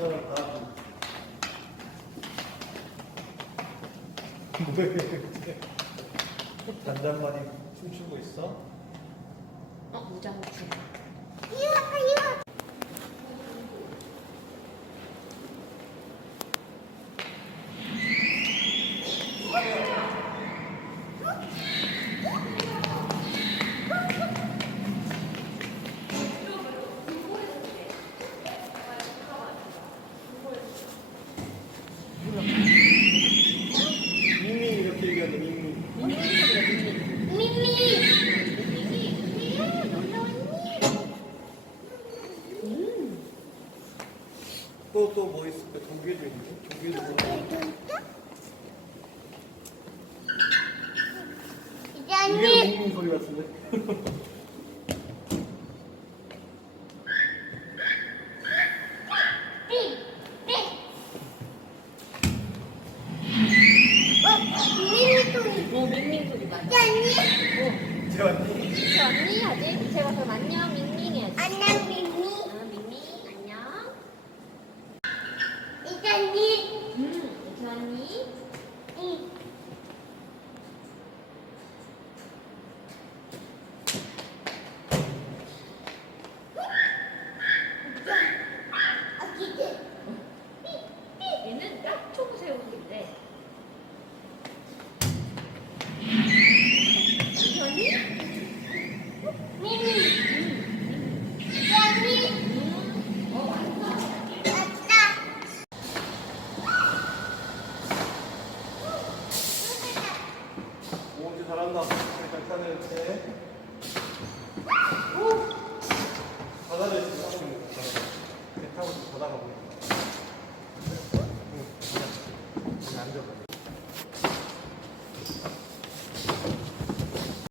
잘한다. 뭐해? 단단만이 춤추고 있어? 무장추. 밍밍 이렇게 얘기하는 밍밍. 또 뭐 있을까? 조개도 있는데? 조개도 뭐? 이게 밍밍 소리 같은데? 밍밍 소리 맞아. 제 언니? 저 언니 하지? 제가 그럼 안녕 밍밍 해야지. 안녕 미미. 밍밍 안녕. 이자니. 저 언니. 응.